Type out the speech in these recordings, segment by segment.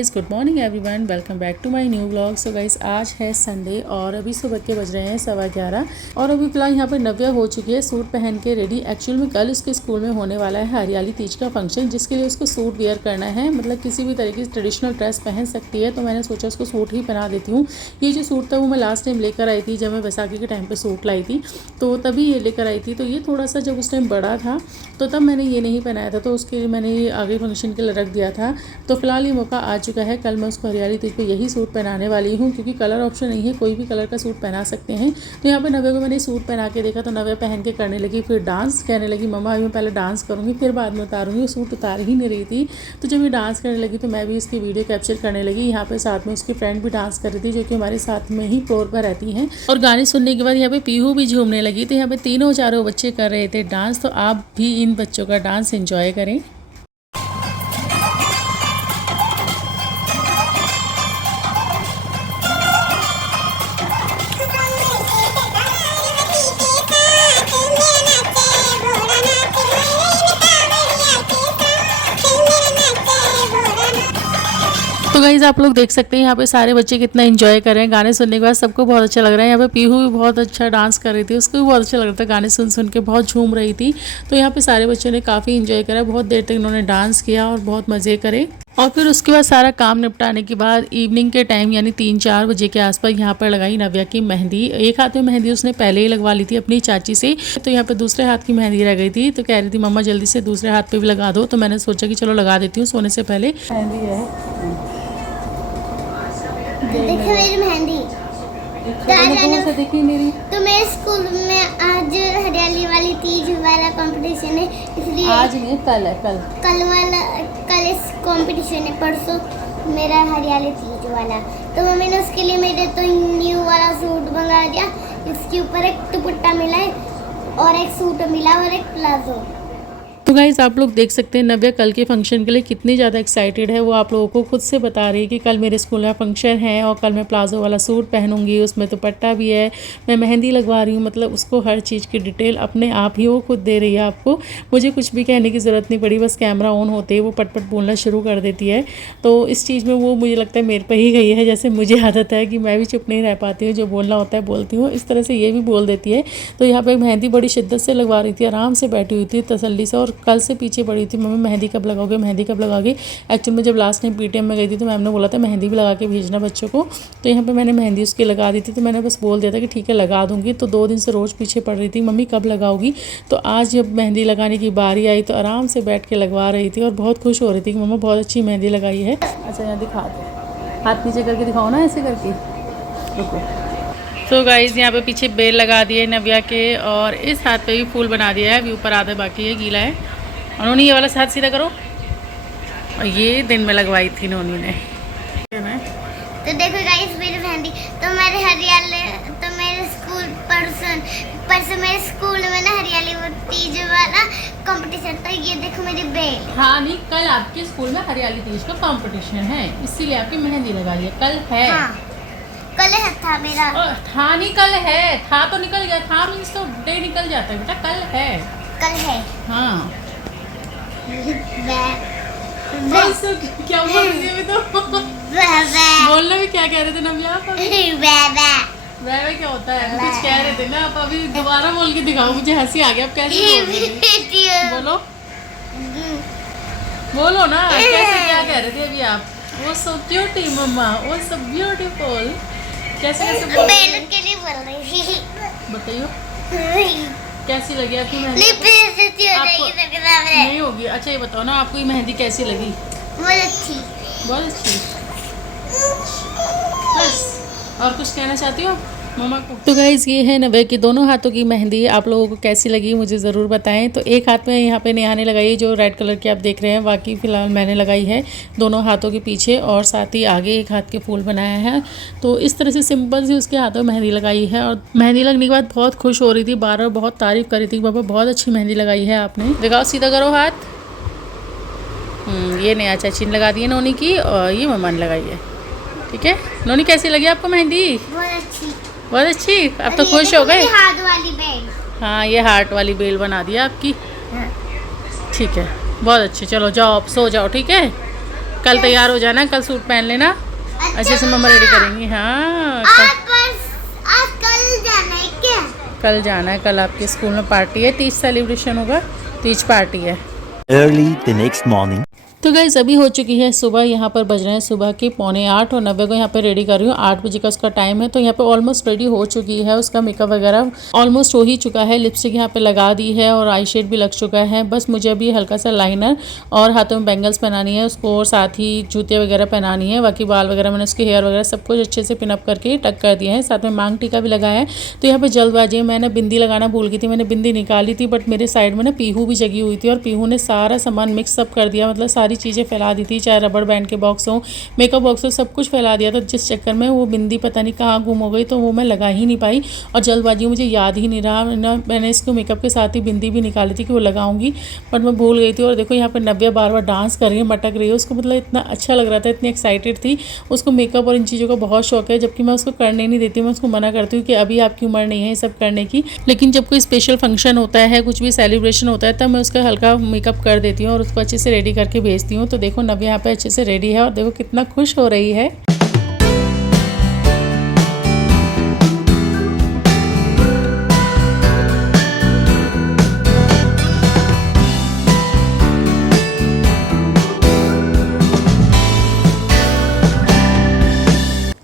Guys, good morning everyone, welcome back to my new vlog. So guys, आज है Sunday और अभी सुबह के बज रहे हैं 11:15 और अभी फिलहाल यहाँ पे नव्या हो चुकी है सूट पहन के रेडी। एक्चुअल में कल उसके स्कूल में होने वाला है हरियाली तीज का फंक्शन, जिसके लिए उसको सूट वेयर करना है। मतलब किसी भी तरीके की ट्रेडिशनल ड्रेस पहन सकती है, तो मैंने सोचा उसको सूट ही पहना देती हूँ। ये जो सूट था वो मैं लास्ट टाइम लेकर आई थी, जब मैं बैसाखी के टाइम पर सूट लाई थी, तो तभी ये लेकर आई थी। तो ये थोड़ा सा जब उस टाइम बड़ा था तो तब मैंने ये नहीं पहनाया था, तो उसके लिए मैंने ये आगे फंक्शन के लिए रख दिया था। तो फिलहाल ये मौका आ चुका है, कल मैं उसको हरियाली तीज पे यही सूट पहनाने वाली हूँ, क्योंकि कलर ऑप्शन नहीं है, कोई भी कलर का सूट पहना सकते हैं। तो यहाँ पे नव्या को मैंने सूट पहना के देखा तो नव्या पहन के करने लगी, फिर डांस कहने लगी मम्मा अभी मैं पहले डांस करूँगी फिर बाद में उतारूँगी। वो सूट उतार ही नहीं रही थी, तो जब ये डांस करने लगी तो मैं भी इसकी वीडियो कैप्चर करने लगी। यहाँ पे साथ में उसकी फ्रेंड भी डांस कर रही थी, जो कि हमारे साथ में ही फ्लोर पर रहती हैं। और गाने सुनने के बाद यहाँ पे पीहू भी झूमने लगी। तो यहाँ पे तीनों चारों बच्चे कर रहे थे डांस, तो आप भी इन बच्चों का डांस एंजॉय करें। तो गाइज़, आप लोग देख सकते हैं यहाँ पे सारे बच्चे कितना एंजॉय कर रहे हैं। गाने सुनने के बाद सबको बहुत अच्छा लग रहा है। यहाँ पे पीहू भी बहुत अच्छा डांस कर रही थी, उसको भी बहुत अच्छा लग रहा था, गाने सुन सुन के बहुत झूम रही थी। तो यहाँ पे सारे बच्चों ने काफ़ी एंजॉय करा, बहुत देर तक इन्होंने डांस किया और बहुत मज़े करे। और फिर उसके बाद सारा काम निपटाने के बाद इवनिंग के टाइम यानी 3-4 बजे के आसपास यहाँ पर लगाई नव्या की मेहंदी। एक हाथ में मेहंदी उसने पहले ही लगवा ली थी अपनी चाची से, तो यहाँ पे दूसरे हाथ की मेहंदी रह गई थी। तो कह रही थी मम्मा जल्दी से दूसरे हाथ पे भी लगा दो, तो मैंने सोचा कि चलो लगा देती हूँ सोने से पहले। मेहंदी है, देखो मेरी मेहंदी देखी मेरी। तो मेरे स्कूल में आज हरियाली वाली तीज वाला कंपटीशन है, इसलिए आज नहीं कल है, कल इस कंपटीशन है, परसों मेरा हरियाली तीज वाला। तो मम्मी ने उसके लिए मेरे तो न्यू वाला सूट मंगा दिया। इसके ऊपर एक दुपट्टा मिला है और एक सूट मिला और एक प्लाजो। तो गाइज़, आप लोग देख सकते हैं नव्या कल के फंक्शन के लिए कितनी ज़्यादा एक्साइटेड है। वो आप लोगों को खुद से बता रही है कि कल मेरे स्कूल में फंक्शन है और कल मैं प्लाजो वाला सूट पहनूंगी, उसमें दुपट्टा भी है, मैं मेहंदी लगवा रही हूँ। मतलब उसको हर चीज़ की डिटेल अपने आप ही वो खुद दे रही है आपको। मुझे कुछ भी कहने की ज़रूरत नहीं पड़ी, बस कैमरा ऑन होते ही वो पट बोलना शुरू कर देती है। तो इस चीज़ में वो मुझे लगता है मेरे पर ही गई है, जैसे मुझे आदत है कि मैं भी चुप नहीं रह पाती हूँ, जो बोलना होता है बोलती हूँ, इस तरह से ये भी बोल देती है। तो यहाँ पर मेहंदी बड़ी शिद्दत से लगवा रही थी, आराम से बैठी हुई थी तसल्ली से, और कल से पीछे पड़ी थी मम्मी मेहंदी कब लगाओगे, मेहंदी कब लगाओगे। एक्चुअल में जब लास्ट टाइम पीटीएम में गई थी तो मैम ने बोला था मेहंदी भी लगा के भेजना बच्चों को। तो यहाँ पे मैंने मेहंदी उसकी लगा दी थी, तो मैंने बस बोल दिया था कि ठीक है लगा दूंगी। तो 2 दिन से रोज़ पीछे पड़ रही थी मम्मी कब लगाओगी। तो आज जब मेहंदी लगाने की बारी आई तो आराम से बैठ के लगवा रही थी और बहुत खुश हो रही थी कि मम्मा बहुत अच्छी मेहंदी लगाई है। अच्छा यहाँ दिखा दो, हाथ नीचे करके दिखाओ ना, ऐसे करके रुको। तो गाइज़, यहाँ पे पीछे बेल लगा दिए नव्या के, और इस हाथ पे भी फूल बना दिया है, अभी ऊपर आधा बाकी है, गीला है। उन्होंने ये वाला हाथ सीधा करो, और ये दिन में लगवाई थी नोनी ने। तो देखो गाइस मेरी मेहंदी, तो मेरे हरियाली, तो मेरे स्कूल परसों मेरे स्कूल में ना हरियाली तीज वाला कंपटीशन, तो ये देखो मेरी बेल। हाँ नहीं, कल आपके स्कूल में हरियाली तीज का कंपटीशन है, इसीलिए आपकी मेहंदी लगाई है। कल है, हाँ, कल है था मेरा। था नहीं, कल है। था तो निकल गया, था मीन्स तो डे निकल जाता है बेटा, कल है। कल है, हाँ। क्या बोल रही है तो बोलना भी क्या कह रहे थे नव्या आप? वह क्या होता है, कुछ कह रहे थे ना आप, अभी दोबारा बोल के दिखाओ, मुझे हंसी आ गया। आप कैसे बोल रहे थे? बोलो बोलो ना, कैसे क्या कह रहे थे अभी आप? वो सो क्यूटी मम्मा, वो सो ब्यूटीफुल, कैसे कैसे बोल रहे थे? के लिए बोल रही थी। बताइए कैसी लगी आपकी मेहंदी? नहीं होगी। अच्छा ये बताओ ना, आपको ये मेहंदी कैसी लगी? बहुत अच्छी, बहुत अच्छी। बस और कुछ कहना चाहती हो मम्मा को? तो गाइज़, ये है नव्या की दोनों हाथों की मेहंदी। आप लोगों को कैसी लगी मुझे ज़रूर बताएं। तो एक हाथ में यहाँ पे नेहा ने लगाई, जो रेड कलर की आप देख रहे हैं, बाकी फ़िलहाल मैंने लगाई है दोनों हाथों के पीछे, और साथ ही आगे एक हाथ के फूल बनाया है। तो इस तरह से सिंपल सी उसके हाथों में मेहंदी लगाई है, और मेहंदी लगने के बाद बहुत खुश हो रही थी, बार बार बहुत तारीफ़ कर रही थी, बाबा बहुत अच्छी मेहंदी लगाई है आपने। दिखाओ, सीधा करो हाथ। ये नया चाची ने लगा दी है नोनी की, और ये मम्मा ने लगाई है। ठीक है नोनी, कैसी लगी आपको मेहंदी? बहुत अच्छी, बहुत अच्छी। अब तो खुश हो गए? हाथ वाली बेल। हाँ, ये हार्ट वाली बेल बना दिया आपकी। ठीक है, बहुत अच्छी। चलो जाओ, आप सो जाओ, ठीक है। कल तैयार हो जाना, कल सूट पहन लेना, अच्छे से मम्मा रेडी करेंगी। हाँ आज कल जाना है क्या? कल जाना है, कल आपके स्कूल में पार्टी है, तीज सेलिब्रेशन होगा, तीज पार्टी है। Early the next morning. तो गाइस अभी हो चुकी है सुबह, यहाँ पर बज रहे हैं सुबह के 7:45 और नव्या को यहाँ पे रेडी कर रही हूँ। 8 बजे का उसका टाइम है, तो यहाँ पे ऑलमोस्ट रेडी हो चुकी है। उसका मेकअप वगैरह ऑलमोस्ट हो ही चुका है, लिपस्टिक यहाँ पे लगा दी है और आई शेड भी लग चुका है। बस मुझे अभी हल्का सा लाइनर और हाथों में बैंगल्स पहनानी है उसको, और साथ ही जूतियाँ वगैरह पहनानी है। बाकी बाल वगैरह मैंने उसके हेयर वगैरह सब कुछ अच्छे से पिनअप करके टक कर दिया है, साथ में मांग टीका भी लगाया है। तो यहाँ पर जल्दबाजी है, मैंने बिंदी लगाना भूल गई थी, मैंने बिंदी निकाली थी, बट मेरे साइड में ना पीहू भी जगी हुई थी और पीहू ने सारा सामान मिक्सअप कर दिया, मतलब सारी चीज़ें फैला दी थी, चाहे रबड़ बैंड के बॉक्स हो, मेकअप बॉक्स हो, सब कुछ फैला दिया था। जिस चक्कर में वो बिंदी पता नहीं कहाँ गुम हो गई, तो वो मैं लगा ही नहीं पाई और जल्दबाजी में मुझे याद ही नहीं रहा ना, मैंने इसको मेकअप के साथ ही बिंदी भी निकाली थी कि वो लगाऊंगी, बट मैं भूल गई थी। और देखो यहाँ पर नव्या बार बार डांस कर रही है, मटक रही है, उसको मतलब इतना अच्छा लग रहा था, इतनी एक्साइटेड थी। उसको मेकअप और इन चीज़ों का बहुत शौक है, जबकि मैं उसको करने नहीं देती, मैं उसको मना करती हूँ कि अभी आपकी उम्र नहीं है ये सब करने की। लेकिन जब कोई स्पेशल फंक्शन होता है, कुछ भी सेलिब्रेशन होता है, तब मैं उसका हल्का मेकअप कर देती हूँ और उसको अच्छे से रेडी करके भेजती हूँ। तो देखो नव्या यहाँ पे अच्छे से रेडी है और देखो कितना खुश हो रही है।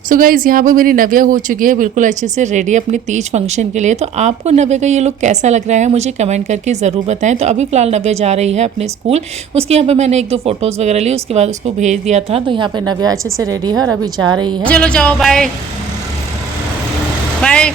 सो गाइज़ यहाँ पर मेरी नव्या हो चुकी है बिल्कुल अच्छे से रेडी अपनी तीज फंक्शन के लिए। तो आपको नव्या का ये लुक कैसा लग रहा है मुझे कमेंट करके ज़रूर बताएं। तो अभी फ़िलहाल नव्या जा रही है अपने स्कूल, उसके यहाँ पे मैंने 1-2 फोटोज़ वगैरह ली, उसके बाद उसको भेज दिया था। तो यहाँ पे नव्या अच्छे से रेडी है और अभी जा रही है। चलो जाओ, बाय बाय।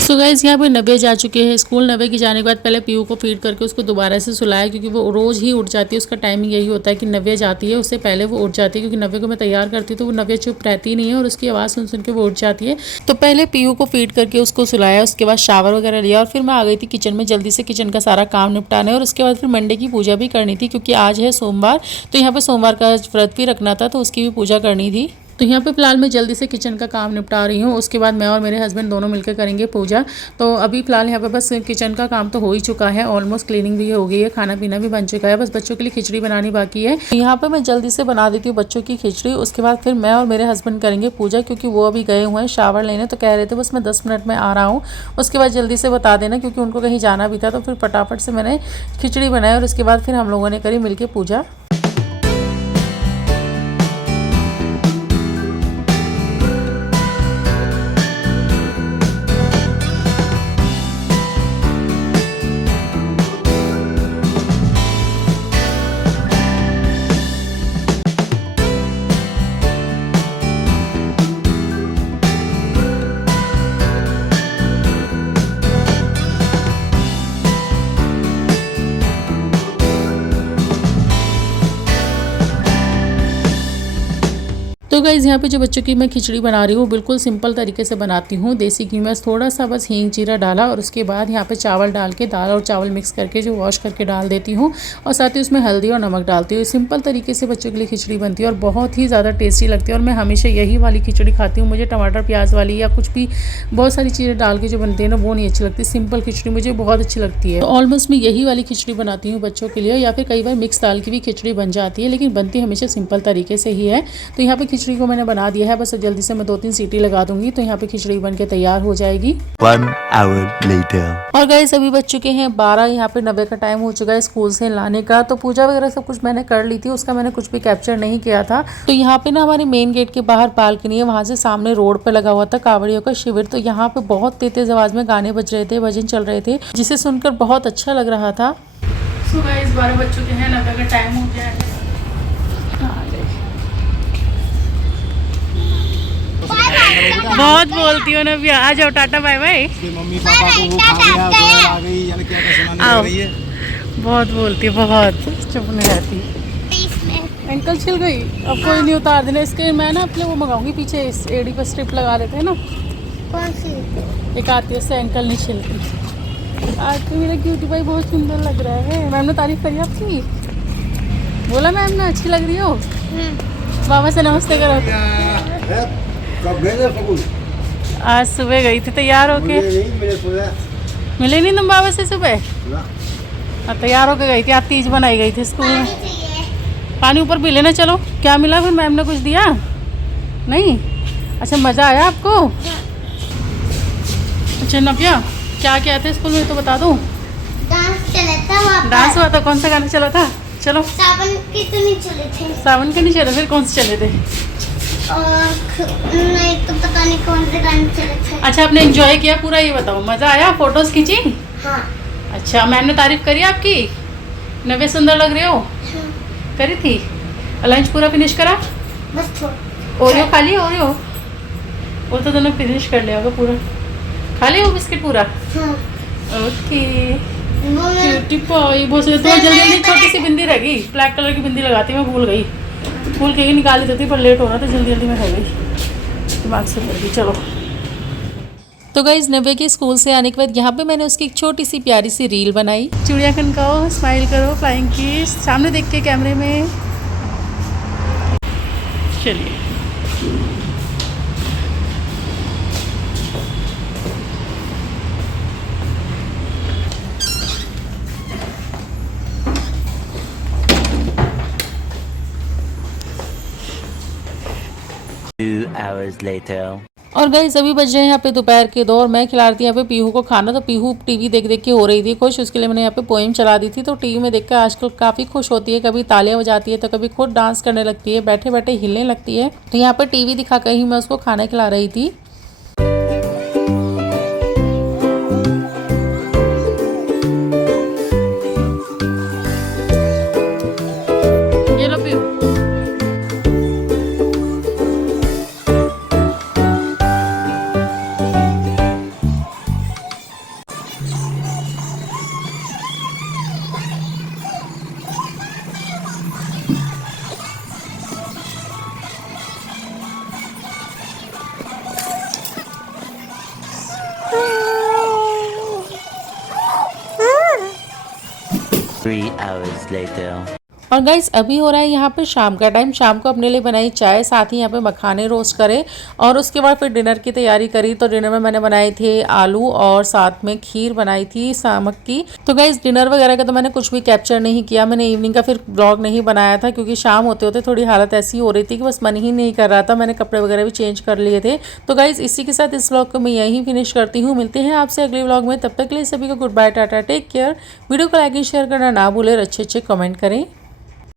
सो गाइज़ यहाँ पे नव्या जा चुके हैं स्कूल। नव्या के जाने के बाद पहले पीयू को फीड करके उसको दोबारा से सुलाया, क्योंकि वो रोज़ ही उठ जाती है, उसका टाइमिंग यही होता है कि नव्या जाती है उससे पहले वो उठ जाती है, क्योंकि नव्या को मैं तैयार करती हूँ तो वो नव्या चुप रहती नहीं है और उसकी आवाज़ सुन सुन के वो उठ जाती है। तो पहले पीयू को फीड करके उसको सुलाया, उसके बाद शावर वगैरह लिया और फिर मैं आ गई थी किचन में जल्दी से किचन का सारा काम निपटाने। और उसके बाद फिर मंडे की पूजा भी करनी थी, क्योंकि आज है सोमवार, तो यहाँ पर सोमवार का व्रत भी रखना था, तो उसकी भी पूजा करनी थी। तो यहाँ पे फ़िलहाल मैं जल्दी से किचन का काम निपटा रही हूँ, उसके बाद मैं और मेरे हस्बैंड दोनों मिलकर करेंगे पूजा। तो अभी फ़िलहाल यहाँ पे बस किचन का काम तो हो ही चुका है, ऑलमोस्ट क्लीनिंग भी हो गई है, खाना पीना भी बन चुका है, बस बच्चों के लिए खिचड़ी बनानी बाकी है। यहाँ पे मैं जल्दी से बना देती हूँ बच्चों की खिचड़ी, उसके बाद फिर मैं और मेरे हस्बैंड करेंगे पूजा, क्योंकि वो अभी गए हुए हैं शावर लेने, तो कह रहे थे बस मैं 10 मिनट में आ रहा हूँ। उसके बाद जल्दी से बता देना, क्योंकि उनको कहीं जाना भी था, तो फिर फटाफट से मैंने खिचड़ी बनाई और उसके बाद फिर हम लोगों ने करी मिलकर पूजा। तो गाइज़ यहाँ पे जो बच्चों की मैं खिचड़ी बना रही हूँ बिल्कुल सिंपल तरीके से बनाती हूँ। देसी घी में थोड़ा सा बस हींग जीरा डाला और उसके बाद यहाँ पे चावल डाल के, दाल और चावल मिक्स करके जो वॉश करके डाल देती हूँ, और साथ ही उसमें हल्दी और नमक डालती हूँ। सिंपल तरीके से बच्चों के लिए खिचड़ी बनती है और बहुत ही ज़्यादा टेस्टी लगती है। और मैं हमेशा यही वाली खिचड़ी खाती हूँ, मुझे टमाटर प्याज वाली या कुछ भी बहुत सारी चीज़ें डाल के जो बनती है ना वो नहीं अच्छी लगती। सिंपल खिचड़ी मुझे बहुत अच्छी लगती है, तो ऑलमोस्ट मैं यही वाली खिचड़ी बनाती हूँ बच्चों के लिए, या फिर कई बार मिक्स दाल की भी खिचड़ी बन जाती है, लेकिन बनती हमेशा सिंपल तरीके से ही है। तो यहाँ पर खिचड़ी को मैंने बना दिया है, बस जल्दी से मैं 2-3 सीटी लगा दूंगी तो यहाँ पे खिचड़ी बन के तैयार हो जाएगी। 1 hour later. और गाइस अभी बज चुके हैं 12, यहाँ पे नव्या का टाइम हो चुका है स्कूल से लाने का। तो पूजा वगैरह सब कुछ मैंने कर ली थी, उसका मैंने कुछ भी कैप्चर नहीं किया था। तो यहाँ पे ना हमारे मेन गेट के बाहर बालकनी है, वहाँ से सामने रोड पे लगा हुआ था कांवड़ियों का शिविर। तो यहाँ पे बहुत तेज आवाज में गाने बज रहे थे, भजन चल रहे थे, जिसे सुनकर बहुत अच्छा लग रहा था। सो गाइस 12 बज चुके हैं, नव्या का टाइम हो गया है। बहुत बोलती हो नव्या, आ जाओ tata bye bye. Mummy papa को वो खा गया, जोर आ गई, यानी क्या क्या सुनाने लग रही है। बहुत बोलती है, बहुत चुप नहीं रहती। अंकल छिल गई, अब कोई नहीं उतार देना इसके। मैं ना अपने वो मंगाऊंगी, पीछे इस एड़ी पर स्ट्रिप लगा देते हैं ना, कौन सी? एक आती है उससे अंकल नहीं छिलती। आज तो मेरा क्यूटी भाई बहुत सुंदर लग रहा है। मैम ने तारीफ करी आपकी, बोला मैम ना अच्छी लग रही हो। बाबा से नमस्ते करो। कब गए थे स्कूल? आज सुबह गई थी तैयार होके। मिले नहीं तुम बाबा से सुबह? हाँ तैयार होके गई थी, आप तीज बनाई गई थी स्कूल में। पानी ऊपर पी लेना। चलो, क्या मिला फिर? मैम ने कुछ दिया नहीं? अच्छा, मज़ा आया आपको? अच्छा नव्या, क्या क्या थे स्कूल में तो बता दूँ? डांस चला था वहाँ पर। डांस हुआ था? कौन सा गाना चला था? चलो। सावन के तो नहीं चले थे। सावन के नहीं चले, फिर कौन से चले थे? नहीं तो पता नहीं कौन से गाने चले थे। अच्छा, आपने एंजॉय किया पूरा, ये बताओ। मज़ा आया? फोटोज़ खींची? हाँ। अच्छा, मैम ने तारीफ करी आपकी? नव्या सुंदर लग रहे हो? हाँ। करी थी? लंच पूरा फिनिश करा? बस थोड़ा। ओरियो खा लिया? ओरियो वो तो तुमने फिनिश कर लिया होगा पूरा। खा लिया वो बिस्किट पूरा? हाँ। ओके। वो मैं क्यूटी पाई। बहुत से तो जल्दी जल्दी छोटी सी बिंदी रह गई, ब्लैक कलर की बिंदी लगाती, मैं भूल गई। भूल के ही निकाली देती, पर लेट हो रहा था, जल्दी जल्दी में हो गई, दिमाग से पड़ गई। चलो। तो गाइस, नव्या के स्कूल से आने के बाद यहाँ पे मैंने उसकी एक छोटी सी प्यारी सी रील बनाई। चिड़िया खनकाओ, स्माइल करो, फ्लाइंग की, सामने देख के कैमरे में। चलिए। Two hours later. और गाइस, अभी बज रहे हैं यहाँ पे दोपहर के 2 और मैं खिला रही थी यहाँ पे पीहू को खाना। तो पीहू टीवी देख देख के हो रही थी खुश, उसके लिए मैंने यहाँ पे पोएम चला दी थी। तो टीवी में देखकर आजकल काफ़ी खुश होती है, कभी तालियां बजाती है तो कभी खुद डांस करने लगती है, बैठे बैठे हिलने लगती है। तो यहाँ पर टीवी दिखा कर ही मैं उसको खाना खिला रही थी। ये लो पीहू। Three hours later. और गाइस, अभी हो रहा है यहाँ पे शाम का टाइम। शाम को अपने लिए बनाई चाय, साथ ही यहाँ पे मखाने रोस्ट करे और उसके बाद फिर डिनर की तैयारी करी। तो डिनर में मैंने बनाए थे आलू और साथ में खीर बनाई थी सामक की। तो गाइस, डिनर वगैरह का तो मैंने कुछ भी कैप्चर नहीं किया। मैंने इवनिंग का फिर ब्लॉग नहीं बनाया था क्योंकि शाम होते होते थोड़ी हालत ऐसी हो रही थी कि बस मन ही नहीं कर रहा था। मैंने कपड़े वगैरह भी चेंज कर लिए थे। तो गाइस, इसी के साथ इस ब्लॉग को मैं यहीं फिनिश करती हूँ। मिलते हैं आपसे अगले ब्लॉग में, तब तक के लिए सभी को good bye, tata, take care. Video को लाइक एंड शेयर करना ना भूलें और अच्छे अच्छे कमेंट करें।